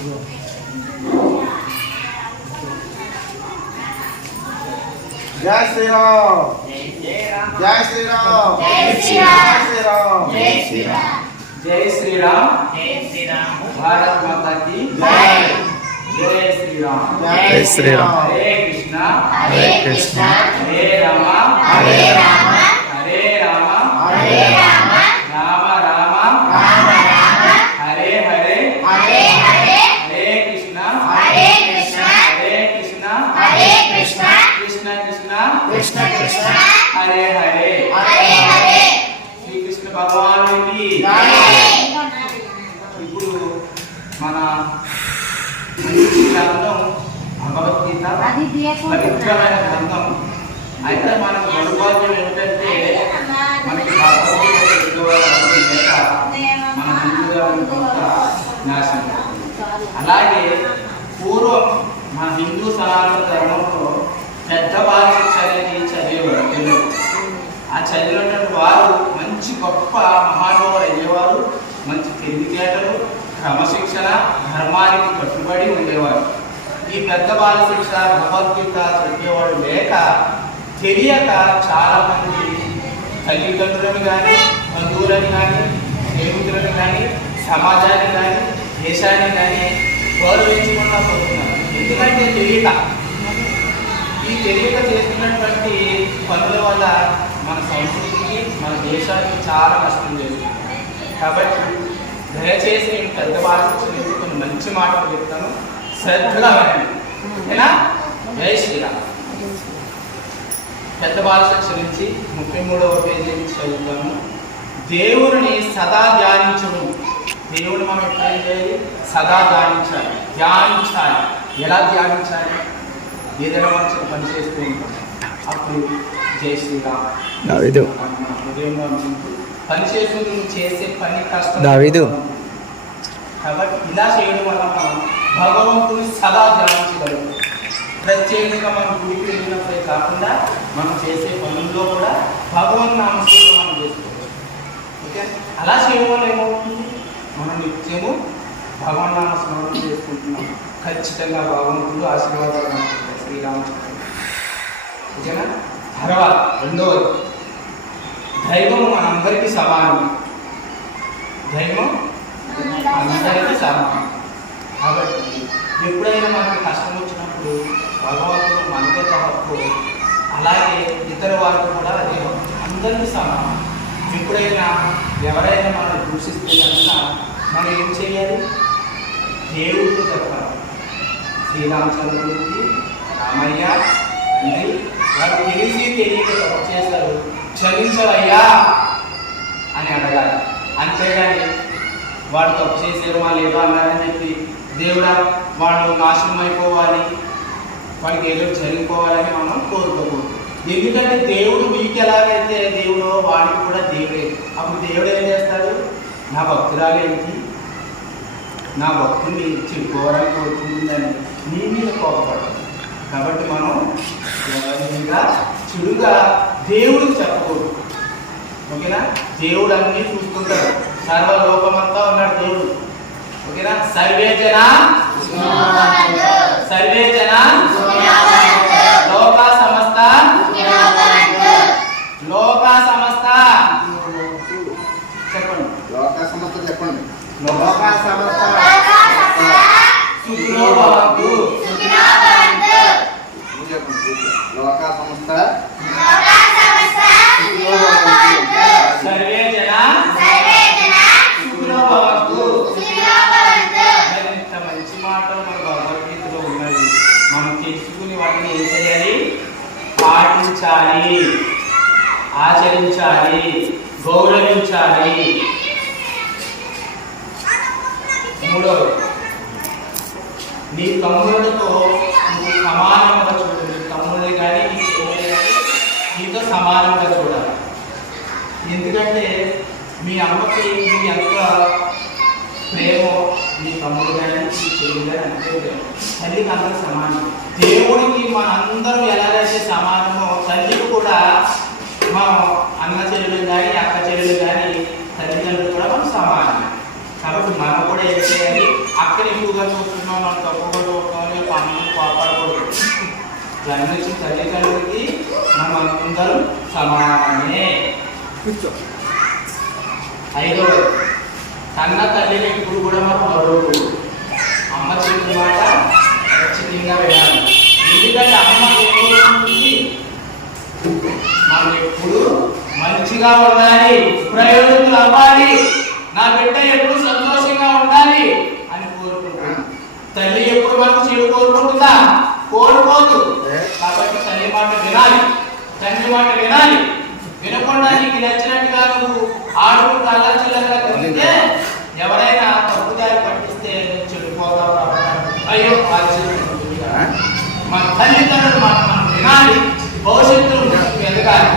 जय श्री राम, जय श्री राम, जय श्री राम, जय श्री राम, जय श्री राम, जय श्री राम। भारत माता की जय। जय श्री राम, जय श्री राम। हरे कृष्णा, हरे कृष्णा, हरे रामा, हरे राम, हरे रामा, हरे राम, राम राम, राम राम, हरे हरे, हरे हरे, हरे कृष्णा, हरे कृष्णा, हरे कृष्णा, हरे कृष्णा, कृष्ण कृष्ण, कृष्ण कृष्ण, हरे हरे, हरे हरे। శ్రీ కృష్ణ భగవానుడికి ఇప్పుడు మన మంచి గ్రంథం భగవద్గీత పవిత్రమైన గ్రంథం. అయితే మనకు దౌర్భాగ్యం ఏమిటంటే మనకి భగవద్గీత తెలుసుకోవాలని లేక మన హిందువుగా ఉంటుందా నాశనం. అలాగే పూర్వం మన హిందూ సనాతన ధర్మంలో పెద్ద బాలశిక్ష అనేది చదివేవారు తెలుగు. ఆ చదివినటువంటి వారు మంచి గొప్ప మహానుభావులు అయ్యేవారు, మంచి తెలివితేటలు, క్రమశిక్షణ, ధర్మానికి కట్టుబడి ఉండేవారు. ఈ పెద్ద బాలశిక్ష భగవద్గీత చదివేవాడు లేక తెలియక చాలామంది తల్లిదండ్రులను కానీ, బంధువులను కానీ, స్నేహితులను కానీ, సమాజాన్ని కానీ, దేశాన్ని కానీ గౌరవించకుండా పోతున్నారు. ఎందుకంటే తెలియక, ఈ తెలియక చేస్తున్నటువంటి పనుల వల్ల మన సంస్కృతికి, మన దేశానికి చాలా నష్టం చేస్తుంది. కాబట్టి దయచేసి నేను పెద్ద బాలశిక్ష కొన్ని మంచి మాటలు చెప్తాను, శ్రద్ధగా వినండి. ఓకేనా? జై శ్రీరామ్. పెద్ద బాలశిక్ష నుంచి 33వ పేజీ నుంచి చదువుతాను. దేవుడిని సదా ధ్యానించడం. దేవుని మనం ఎప్పుడేం చేయాలి? సదా ధ్యానించాలి. ధ్యానించాలి. ఎలా ధ్యానించాలి? ఏదైనా మనం పని చేస్తూ ఉంటాం, అప్పుడు జై శ్రీరామ్ హృదయంలో పని చేస్తూ నువ్వు చేసే పని కష్టం. కాబట్టి ఇలా చేయడం వల్ల మనం భగవంతుని సదా ధ్యానించగలం. ప్రత్యేకంగా మనం గుడికి వెళ్ళినప్పుడే కాకుండా మనం చేసే పనుల్లో కూడా భగవన్ నామస్మరణ మనం చేసుకోవచ్చు. ఓకే, అలా చేయడం వల్ల ఏమవుతుంది? మనం నిత్యము భగవన్ నామస్మరణ చేసుకుంటున్నాం. ఖచ్చితంగా భగవంతుడు ఆశీర్వాదాలు అనుకుంటారు. శ్రీరామచంద్ర. ఓకేనా? తర్వాత రెండవది, దైవం మనందరికీ సమానం. దైవం అందరికీ సమానం. కాబట్టి ఎప్పుడైనా మనకి కష్టం వచ్చినప్పుడు భగవంతుడు మనకే హక్కు, అలాగే ఇతర వారికి కూడా అదే హక్కు. అందరికీ సమానం. ఎప్పుడైనా ఎవరైనా మనం దూషిస్తే కనుక మనం ఏం చేయాలి? దేవుడితో చెప్పాలి. శ్రీరామచంద్రుడికి, రామయ్య ఇది వారు తెలిసి తెలియక తప్పు చేశారు, క్షమించవయ్యా అని అడగాలి. అంతేగాని వాడు తప్పు చేశారు, వాళ్ళు ఏదో అన్నారని చెప్పి దేవుడా వాళ్ళు నాశనం అయిపోవాలి, వాడికి ఏదో జరిగిపోవాలని మనం కోరుకోకూడదు. ఎందుకంటే దేవుడు మీకు ఎలాగైతే దేవుడు వాడికి కూడా దేవుడే. అప్పుడు దేవుడు ఏం చేస్తాడు? నా భక్తురాలు ఏంటి, నా భక్తుని చెప్పుకోవాలని కోరుకుంటుందని నీ మీద కోపపడదు. కాబట్టి మనం ఎవరిగా చెడుగా దేవుడికి చెప్పకూడదు. ఓకేనా? దేవుడు అన్నీ చూస్తుంటాడు. సర్వలోకమంతా ఉన్నాడు దేవుడు. ఓకేనా? సర్వే జన సర్వే జన లోక సమస్త లోక సమస్త చెప్పండి. లోక సమస్త చెప్పండి. లోక సమస్త సుఖినో భవంతు. లోక సమస్త సర్వే జన సుఖినో భవంతు. ఇంత మంచి మాటలు మన భగవద్గీతలో ఉన్నది. మనం తెలుసుకుని వాటిని ఏం చేయాలి? పాటించాలి, ఆచరించాలి, గౌరవించాలి. మూడవది, నీ తమ్ముడితో నువ్వు సమానంగా చూడాలి. నీ తమ్ముడిని కానీ నీ చెల్లెని కానీ నీతో సమానంగా చూడాలి. ఎందుకంటే మీ అమ్మకి మీ ఎంత ప్రేమ, మీ తమ్ముడు కానీ మీ చెల్లి కానీ అంతే ప్రేమ. తల్లికి అందరూ సమానం. దేవుడికి మనందరం ఎలాగైతే సమానమో తల్లికి కూడా మనం అన్న చెల్లెలు కానీ అక్క చెల్లెలు కానీ తల్లిదండ్రులు కూడా మనం సమానం. కాబట్టి మనం కూడా ఏం చేయాలి? అక్కని ఎక్కువగా చూస్తున్నాం మనం తప్పుగా చూసుకొని పనులు కాపాడకూడదు. జన్మించిన తల్లిదండ్రులకి మనం అందరం సమానమే. ఐదవది, కన్న తల్లిని ఎప్పుడు కూడా మనం గౌరవ అమ్మ చెప్పిన మాట ఖచ్చితంగా వినాలి. ఎందుకంటే అమ్మ ఏమవుతుంది, మనం ఎప్పుడు మంచిగా ఉండాలి, ప్రయోజకులు అవ్వాలి, నా బిడ్డ ఎప్పుడు సంతోషంగా ఉండాలి అని కోరుకుంటున్నాను. తల్లి ఎప్పుడు మనకు చెడు కోరుకుంటుందా? కోరుకోదు. కాబట్టి తల్లి మాట వినాలి, తండ్రి మాట వినాలి. వినకుండా నీకు నచ్చినట్టుగా నువ్వు ఆడుకుంటూ అల్లచిల్లరగా తిరిగితే ఎవరైనా తప్పుదారి పట్టిస్తే చెడిపోతావు. అయ్యో మన తల్లిదండ్రులు మాట మనం వినాలి, భవిష్యత్తులో ఎదగాలి.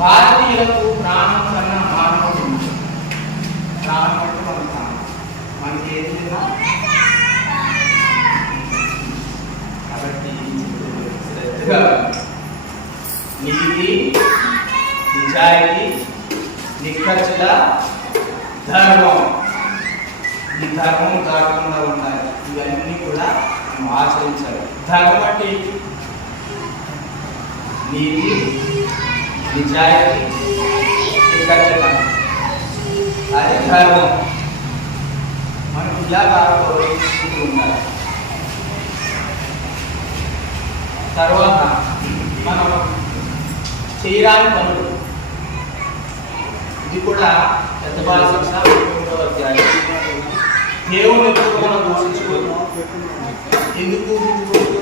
భారతీయులకు ప్రాణం కన్నా మానవుడు. ప్రాణం అంటే మన ప్రాణం, మనకి ఏది లేదా. కాబట్టి శ్రద్ధగా నీతి, నిజాయితీ, నిక్కచ్చిత, ధర్మం, ఈ ధర్మం దాటకుండా ఉండాలి. ఇవన్నీ కూడా మనం ఆచరించాలి. ధర్మం అంటే నీతి, నిజాయితీ, నిక్కచ్చిత, అది ధర్మం. మనం ఇలా కాకపోతే ఉండాలి. తర్వాత మనం చేయరాని పనులు, ఇది కూడా పెద్ద బాల శిక్ష 3వ అధ్యాయం. దేవుని ఎప్పుడు మనం దూషించుకోదు. ఎందుకు దూషించుకోదు?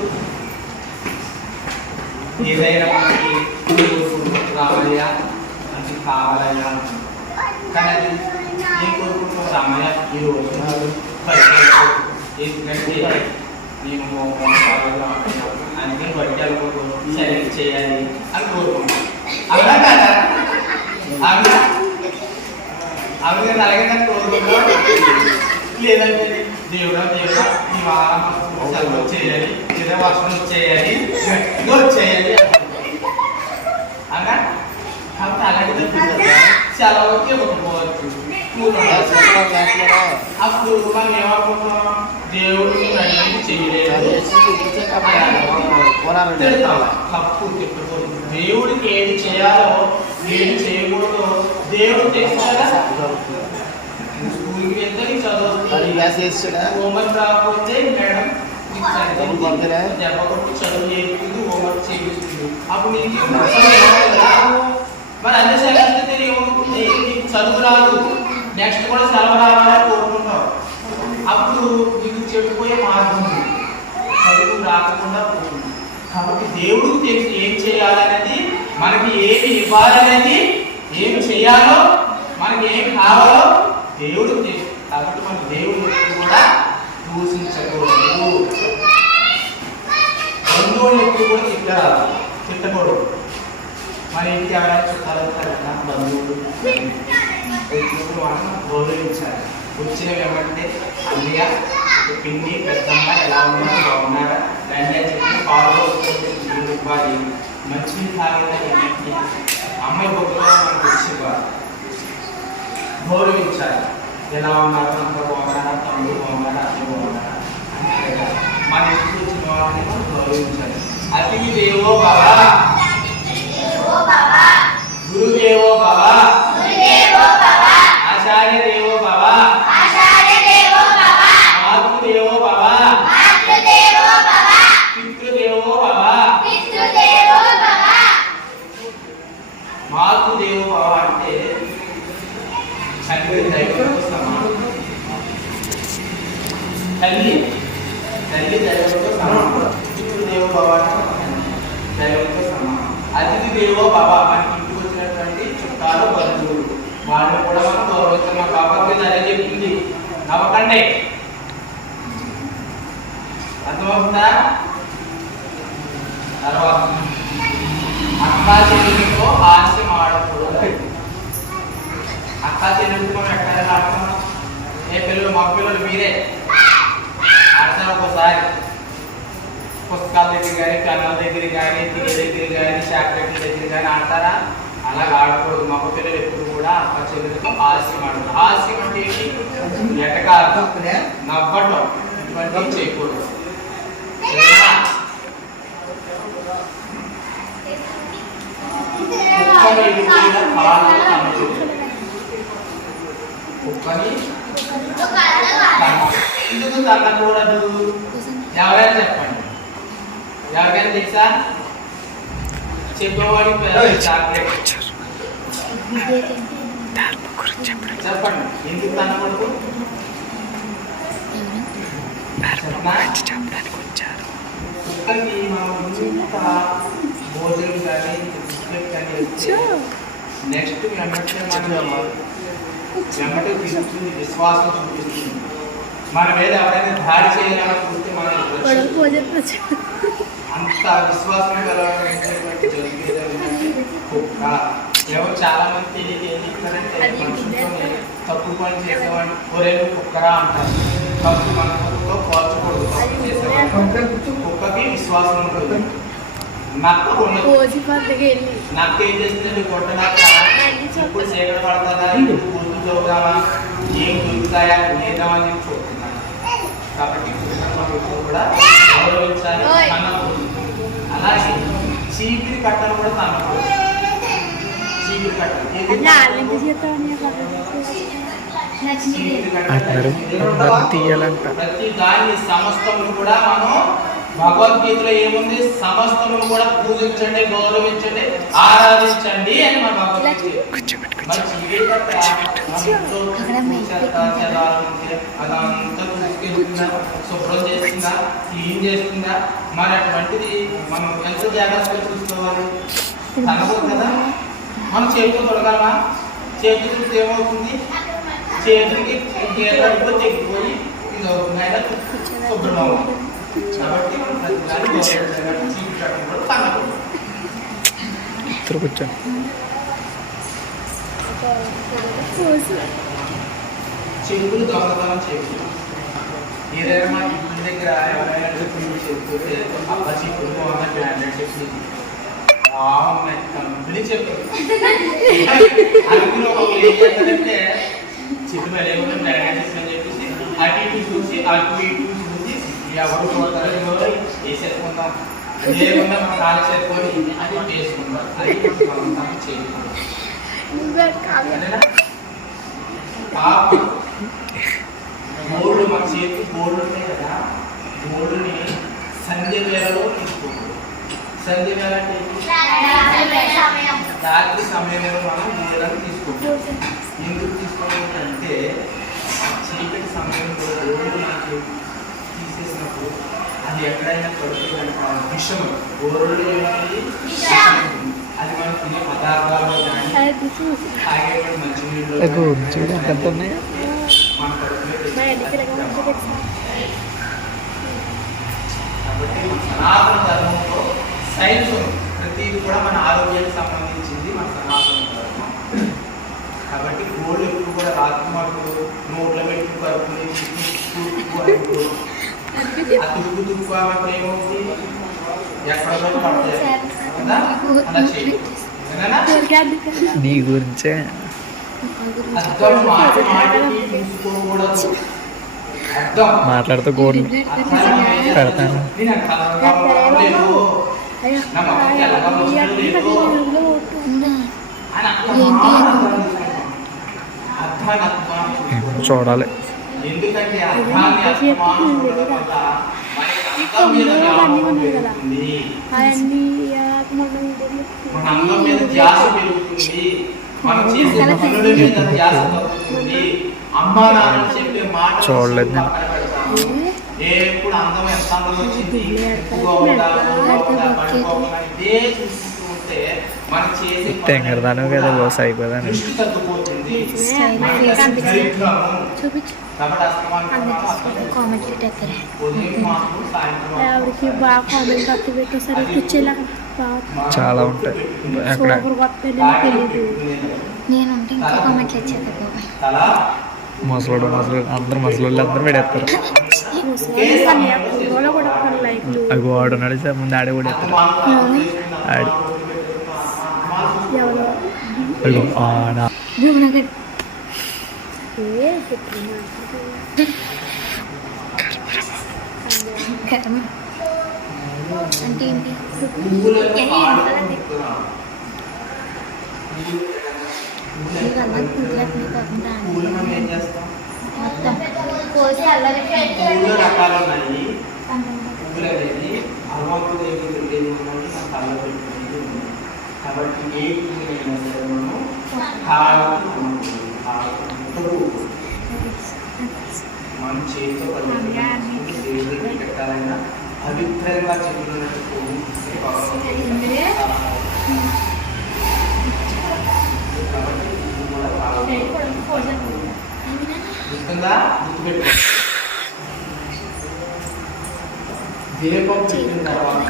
ఏదైనా మనకి రామయ్య అది కావాలయ్యా, కానీ అది ఏం కోరుకుంటాం? రామయ్య ఈరోజు ఎందుకంటే నేను అందుకని బట్టి అనుకుంటున్నాను, సెలెక్ట్ చేయాలి అని కోరుకుంటాను. అవునా కదా? అవునా? అవును, అలాగే నాకు కోరుకుంటాం. లేదంటే దేవుడా దేవుడా ఈ వారం సెలవు వచ్చేయాలి, లేదా వర్షం వచ్చేయాలి, గట్టిగా వచ్చేయాలి అన్నా. కాబట్టి అలాంటిది సెలవుకి ఒప్పుకోవచ్చు. అప్పుడు మనం ఏమనుకుంటున్నాం? దేవుడు అడిగింది చేయలేదు, తప్పు తిప్పకూడదు. దేవుడికి ఏది చేయాలో ఏది చేయకూడదో దేవుడు తెలుసు. స్కూల్కి వెళ్తే నీకు చదువు, హోంవర్క్ రాకపోతే మేడం దెబ్బ కొట్టి చదువు చేస్తుంది, హోంవర్క్ చేయిస్తుంది. అప్పుడు నీకు మరి అన్ని సెలవులతో ఏమవుతుంది? నీకు చదువు రాదు, నెక్స్ట్ కూడా సెలవు రావాలని కోరుకుంటావు. అప్పుడు నీకు చెడిపోయే మార్గం ఉంది, చదువు రాకుండా పోతుంది. కాబట్టి దేవుడికి తెలుసు ఏం చేయాలనేది, మనకి ఏమి ఇవ్వాలనేది, ఏమి చేయాలో, మనకి ఏమి కావాలో దేవుడికి తెలుసు. కాబట్టి మన దేవుడు కూడా దూషించకూడదు. బంధువులు ఎప్పుడు కూడా తిట్టకూడదు. మన ఇంటికి ఎవరైనా చుట్టాలు వస్తారన్నా బంధువులు మనం గౌరవించాలి. వచ్చినవి ఏమంటే అన్నయ్య, పిన్ని, పెద్దమ్మ ఎలా ఉన్నారు, బాగున్నారా, రండి అని చెప్పి పాలు ఇవ్వాలి. మంచి తాగేదాన్ని అమ్మాయి గొప్పగా మనకు వచ్చేవారు. గౌరవించాలి. ఎలా ఉన్నారు, అంత బాగున్నారా, తమ్ముడు బాగున్నారా, అన్ని బాగున్నారా అంటే మన ఇంటికి వచ్చిన వాళ్ళని మనం గౌరవించాలి. అతిథి దేవో భవ, గురుదేవో భవ, ఆచార్య దేవో భవ, మాతృదేవో భవ, పితృదేవో భవ. మాతృదేవో భవ అంటే తండ్రి దైవంతో సమానం. తల్లి దైవంతో సమానం. పితృదేవో భవ దైవంతో సమానం. అతిథి దేవో భవ, మనకి ఇంటికి వచ్చినటువంటి చుట్టాలు, బంధువులు, వాళ్ళని కూడా మనం గౌరవించాలి. మా భగవద్గీత అదే చెప్తుంది, నవ్వకండి. అర్థమవుతుందా? తర్వాత అక్కా చెల్లెలతో హాస్యం ఆడకూడదు. అక్కా చెల్లెలతో మనం ఎక్కడైనా ఆడుతున్నాం. ఏ పిల్లలు, మా పిల్లలు మీరే ఆడతారు. ఒకసారి పుస్తకాల దగ్గర కానీ, కళ్ళ దగ్గర కానీ, తినే దగ్గర కానీ, చాక్లెట్ల దగ్గర కానీ ఆడతారా? అలా ఆడకూడదు. మగ పిల్లలు ఎప్పుడు కూడా అక్క చెల్లెలతో హాస్యం ఆడదు. హాస్యం అంటే ఏంటి? ఎటకారం, నవ్వటం, ఇటువంటివి చేయకూడదు. కుక్కని ఎందుకు తగ్గకూడదు? ఎవరైనా చెప్పండి. ఎవరికైనా తెలుసా? చెప్పేవాడి చెప్పండి. ఎందుకు తనకూడదు? కుక్కకి మనం ఇంత భోజనం కానీ బిస్కెట్ కానీ నెక్స్ట్ వెంబడి తీసుకుని విశ్వాసం చూపిస్తుంది. మన మీద ఎవరైనా దాడి చేయాలనుకుంటే మనం అంత విశ్వాసం కలిగినటువంటి కుక్క. ఎవరు చాలా మంది తెలియదు ఏం చెప్తారంటే మనుషులతోనే తప్పు పని చేసేవాడిని ఒరేలు కుక్కరా అంటారు. తప్పు మనతో పోల్చకూడదు. తప్పు చేసేవాడు కుక్కకి విశ్వాసం ఉంటుంది. నక్క ఉండదు. నక్క ఏం చేస్తుంది? కొట్టనక్క ఇప్పుడు చీకటి పడుతుందా, ఇప్పుడు గుర్తు చూద్దామా, ఏం దొరుకుతాయా లేదామని చెప్పి చూస్తున్నాను. కాబట్టి కూడా గౌరవించాలి. అలాగే చీపిరి కట్టను కూడా తనకూడదు. చీపిరి కట్టను ప్రతి దాన్ని సమస్తమును కూడా మనం భగవద్గీతలో ఏముంది? సమస్తమును కూడా పూజించండి, గౌరవించండి, ఆరాధించండి అని మన భగవద్గీత. అదంతా తీసుకెళ్తుందా, శుభ్రం చేస్తుందా, క్లీన్ చేస్తుందా? మరి అటువంటిది మనం ఎంత జాగ్రత్తగా చూసుకోవాలి. తనకూడదు కదా. మనం చేతితో తొడగలమా? చేతితో చూస్తే ఏమవుతుంది? చేతులకి గీతలు తెగిపోయి ఇది అవుతుంది. అయినా శుభ్రం అవుతుంది. కాబట్టి మనం ప్రతిదాన్ని చూపించడం కూడా తనకూడదు. చెప్పులు దొంగతనం చేయకూడదు. ఏదైనా మా ఇంటి దగ్గర ఎవరైనా చెప్పుకుంటే అబ్బా చెప్పులు బాగున్నాయి, బ్రాండెడ్ చెప్పులు బాగున్నాయి కంపెనీ చెప్పులు అందులో ఒకరు ఏం చేస్తారంటే చెట్టు మీద ఏమన్నా బ్రాండెడ్ చెప్పులు అని చెప్పేసి అటు ఇటు చూసి అటు ఇటు చూసి ఎవరు చూడతారో వేసేసుకుంటాం. ఏమన్నా మనం కాలు చేసుకొని అది వేసుకుంటాం. అది దొంగతనం చేయకూడదు. గోల్డ్ మన చేతి గోల్డ్ ఉంటాయి కదా, గోల్డ్ని సంధ్య వేళలో తీసుకోకూడదు. సంధ్య వేళ అంటే రాత్రి సమయంలో మనం గోల్డ్ని తీసుకోకూడదు. ఎందుకు తీసుకోవాలంటే చీకటి సమయంలో గోల్డ్ నాకు తీసేసినప్పుడు అది ఎక్కడైనా పడుతుందంట విషము. గోల్డ్ ఏమిటి? అది మనం తినే పదార్థాలు కానీ తాగేటువంటి మంచి నీళ్ళు మన కాబట్టి సనాతన ధర్మంలో సైన్స్ ప్రతిది కూడా మన ఆరోగ్యానికి సంబంధించింది మన సనాతన ధర్మం. కాబట్టి గోల్డ్ ఎప్పుడు కూడా రాత్రి మటుకు నోట్లో పెట్టి కడుపుని ఆ తుక్కు తుక్కు అన్నప్పుడు ఏమవుతుంది? ఎక్కడ పడతాయి కదా, అలా చేయకూడదు. నీ గురించే మాట్లాడుతూ గోర్లు పెడతాను. చూడాలి. ఎందుకంటే చూడలేదు నేను. ఎప్పుడు అందం ఎంత అందం వచ్చింది మనం చేసే తెంగరదాను కదా బాస్ అయిపోదాను. చాలా ఉంటాయి అక్కడ. ముసలోడు అందరు ముసలోళ్ళు అందరూ పెడేస్తారు. అవి వాడు నడిచే ముందు ఆడే కూడా ఎత్తారు. ఆడి అదిగో ఆడ అంటే ఏంటి? పువ్వులలో పాడు ఇవన్నీ పువ్వులన్నీ కాకుండా పువ్వులు మనం ఏం చేస్తాం? మొత్తం కోసి అల్లరి పువ్వులు రకాలు ఉన్నాయి. పువ్వులు అనేది భగవంతుడు దగ్గర పెట్టేది ఉన్నది, మన కళ్ళ పెట్టుకునేది ఉంది. కాబట్టి ఏ పువ్వులైనా సరే మనం మన చేతితో పెట్టాలన్నా పవిత్రంగా చెప్పుకున్నట్టు పువ్వు ఇస్తే భగవంతుడు. కాబట్టి ఇది కూడా గుర్తుందా? గుర్తుపెట్టుకో. దీపం పెట్టిన తర్వాత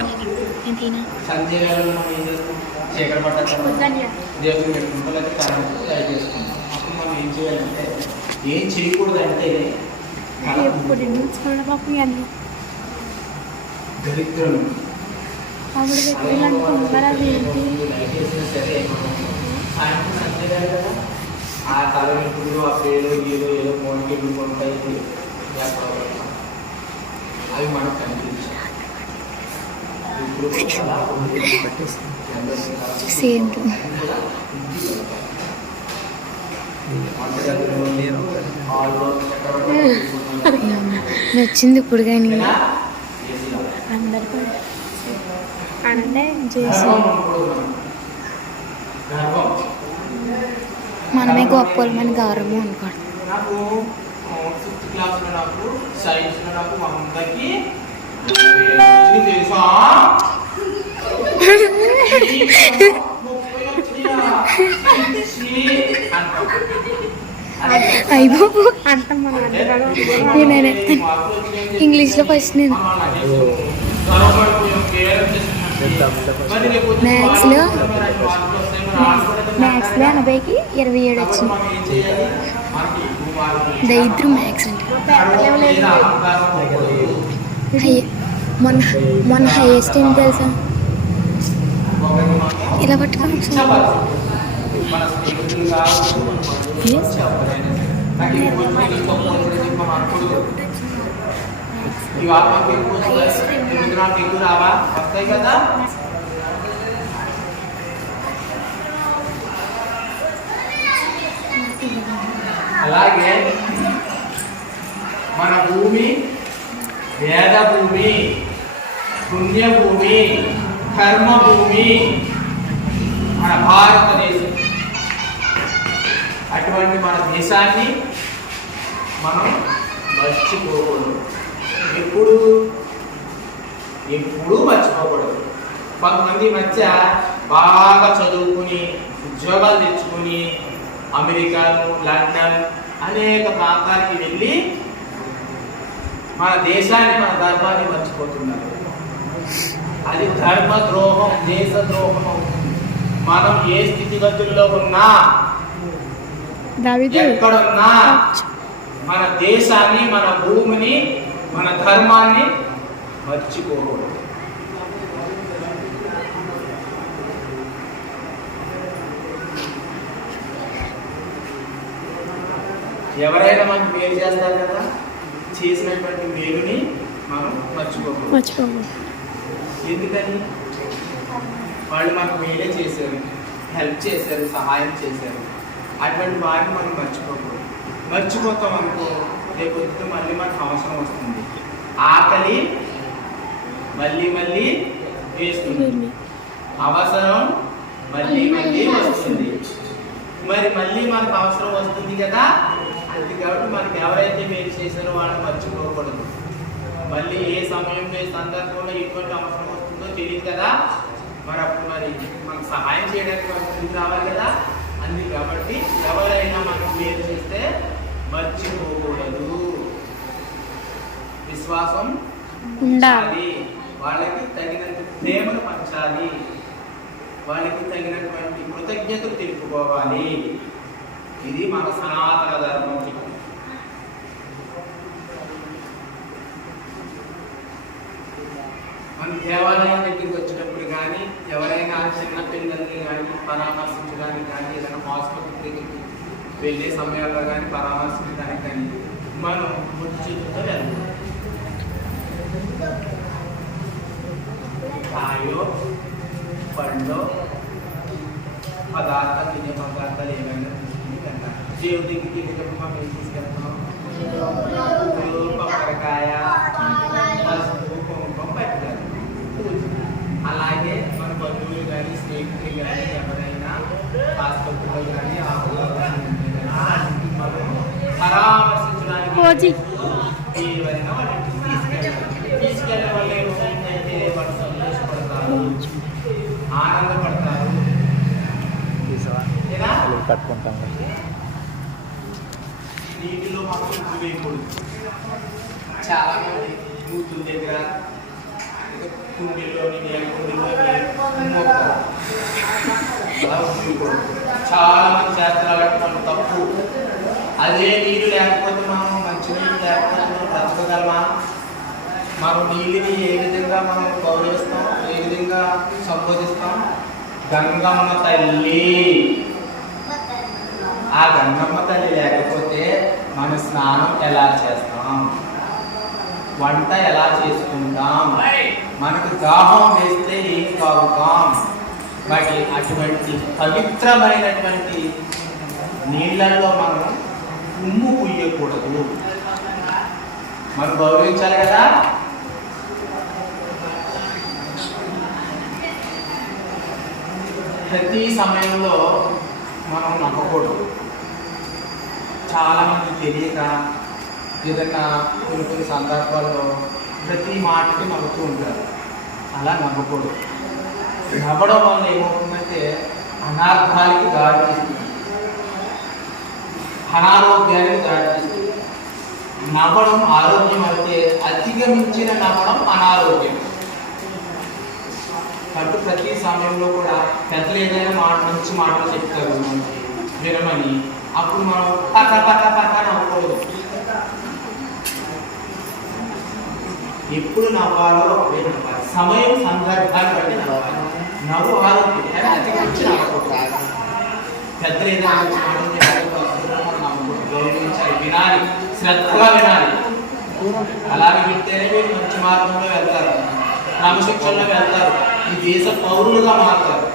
సంధ్య వేళలో మనం ఏం చేస్తాం? చీకటి పడ్డ దేవుడికి పెట్టుకుంటాం, లేకపోతే కరెంట్ లైట్ చేసుకుంటాం. అప్పుడు మనం ఏం చేయాలంటే, ఏం చేయకూడదంటే దరిద్రం లైట్ వేసినా సరే సాయంత్రం సంధ్య వేళ కదా, ఆ తలవెంపులు, ఆ పేలు గీలు ఏదో మోనికీలు కొంటాయి, అవి మనకు కనిపించాయి. ఇప్పుడు నచ్చింది ఇప్పుడు కానీ అందరు అంటే మనమే గొప్పలు మన గౌరవం అనుకోండి. నాకు 6th క్లాస్లో నాకు సైన్స్లో నాకు మా అందరికి తెలుసా అయ్యో అంత నేనే ఇంగ్లీష్లో ఫస్ట్ నేను మ్యాథ్స్లో 80కి 27 వచ్చింది. దరిద్రం మ్యాథ్స్ అంటే మొన్న హైయెస్ట్ ఏం తెలుసా? ఇలా పట్టుకోవచ్చు. వస్తాయి కదా. అలాగే మన భూమి వేద భూమి, పుణ్యభూమి, కర్మభూమి మన భారతదేశం. అటువంటి మన దేశాన్ని మనం మర్చిపోకూడదు. ఎప్పుడు మర్చిపోకూడదు. కొంతమంది మధ్య బాగా చదువుకుని ఉద్యోగాలు తెచ్చుకుని అమెరికాను, లండన్ అనేక ప్రాంతానికి వెళ్ళి మన దేశాన్ని, మన ధర్మాన్ని మర్చిపోతున్నారు. అది ధర్మ ద్రోహం, దేశ ద్రోహం అవుతుంది. మనం ఏ స్థితిగతుల్లో ఉన్నా, ఎక్కడున్నా మన దేశాన్ని, మన భూమిని, మన ధర్మాన్ని మర్చిపోకూడదు. ఎవరైనా మనకి మేలు చేస్తారు కదా, చేసినటువంటి మేలుని మనం మర్చిపోకూడదు. ఎందుకని? వాళ్ళు మనకు మేలే చేశారు, హెల్ప్ చేశారు, సహాయం చేశారు. అటువంటి వారిని మనం మర్చిపోకూడదు. మర్చిపోతాం అనుకో, రేపొద్దున మళ్ళీ మనకు అవసరం వస్తుంది. ఆకలి మళ్ళీ వేస్తుంది, అవసరం మళ్ళీ వస్తుంది. మరి మళ్ళీ మనకు అవసరం వస్తుంది కదా. అది కాబట్టి మనకి ఎవరైతే మేలు చేశారో వాళ్ళని మర్చిపోకూడదు. మళ్ళీ ఏ సమయంలో, ఏ సందర్భంలో ఎటువంటి అవసరం వస్తుందో తెలియదు కదా. మరి అప్పుడు మనకు సహాయం చేయడానికి మనకు రావాలి కదా. అందుకే కాబట్టి ఎవరైనా మనకు మేలు చేస్తే మర్చిపోకూడదు. విశ్వాసం ఉండాలి, వాళ్ళకి తగినంత ప్రేమను పంచాలి, వాళ్ళకి తగినటువంటి కృతజ్ఞతలు తెలుపుకోవాలి. ఇది మన సనాతన ధర్మం. మన దేవాలయం దగ్గరికి వచ్చినప్పుడు కానీ ఎవరైనా చిన్న పిల్లల్ని కానీ పరామర్శించడానికి కానీ ఏదైనా హాస్పిటల్ దగ్గరికి వెళ్ళే సమయాల్లో కానీ పరామర్శించడానికి కానీ మనం ముట్టు చేతులతో వెళ్ళాలి. కాయో పండ్లో పదార్థాలు తినే పదార్థాలు ఏమైనా తీసుకుని వెళ్ళాలి. దేవుడి దగ్గరికి వెళ్ళేటప్పుడు మనం ఏం తీసుకెళ్తాం? కొబ్బరికాయ, పసుపు, కుంకుమ పెట్టాలి. అలాగే మన బంధువులు కానీ స్నేహితులు కానీ ఎవరైనా ఆసుపత్రిలో కానీ మనం పరామర్శించడానికి ఏవైనా వాళ్ళకి తీసుకెళ్ళే వాళ్ళు ఏమైతే వాళ్ళు సంతోషపడతారు, ఆనందపడతారు. పట్టుకుంటాం. నీటిలో మాకు ఉప్పు వేయకూడదు. చాలా మంది నూతుల దగ్గర కుండీలో చాలా మంది చేస్తారు. మనం తప్పు. అదే నీళ్ళు లేకపోతే మనం మంచి నీళ్ళు లేకపోతే మనం బ్రతకగలమా? మనం నీళ్ళని ఏ విధంగా మనం గౌరవిస్తాం, ఏ విధంగా సంబోధిస్తాం? గంగమ్మ తల్లి. ఆ గంగమ్మ తల్లి లేకపోతే మనం స్నానం ఎలా చేస్తాం, వంట ఎలా చేసుకుంటాం, మనకు దాహం వేస్తే ఏం తాగుతాం? మరి అటువంటి పవిత్రమైనటువంటి నీళ్ళల్లో మనం ఉమ్ము పుయ్యకూడదు. మనం గౌరవించాలి కదా. ప్రతి సమయంలో మనం నమ్మకూడదు. చాలామంది తెలియక ఏదైనా కొన్ని సందర్భాల్లో ప్రతి మాటకి నవ్వుతూ ఉంటారు. అలా నవ్వకూడదు. నవ్వడం వల్ల ఏమవుతుందంటే అనార్థాలకి దారి తీస్తుంది, అనారోగ్యానికి దారి తీస్తుంది. నవ్వడం ఆరోగ్యం అయితే అధిగమించిన నవ్వడం అనారోగ్యం. కాబట్టి ప్రతి సమయంలో కూడా పెద్దలు ఏదైనా మంచి మాటలు చెప్తారు వినమని, అప్పుడు మనం పక్క పక్క పక్క నవ్వకూడదు. ఎప్పుడు నవ్వాలో అప్పుడే నవ్వాలి. సమయం సందర్భాన్ని బట్టి నవ్వాలి. నవ్వు ఆరోగ్యం కానీ అతికించి నవ్వకూడదు. పెద్దలు ఏదైనా మంచి మాటలు నవ్వకూడదు. గౌరవించాలి, వినాలి, శ్రద్ధగా వినాలి. అలాగే వింటేనే మీరు మంచి మార్గంలో వెళ్తారు, క్రమశిక్షణలో వెళ్తారు, ఈ దేశ పౌరులుగా మారుతారు.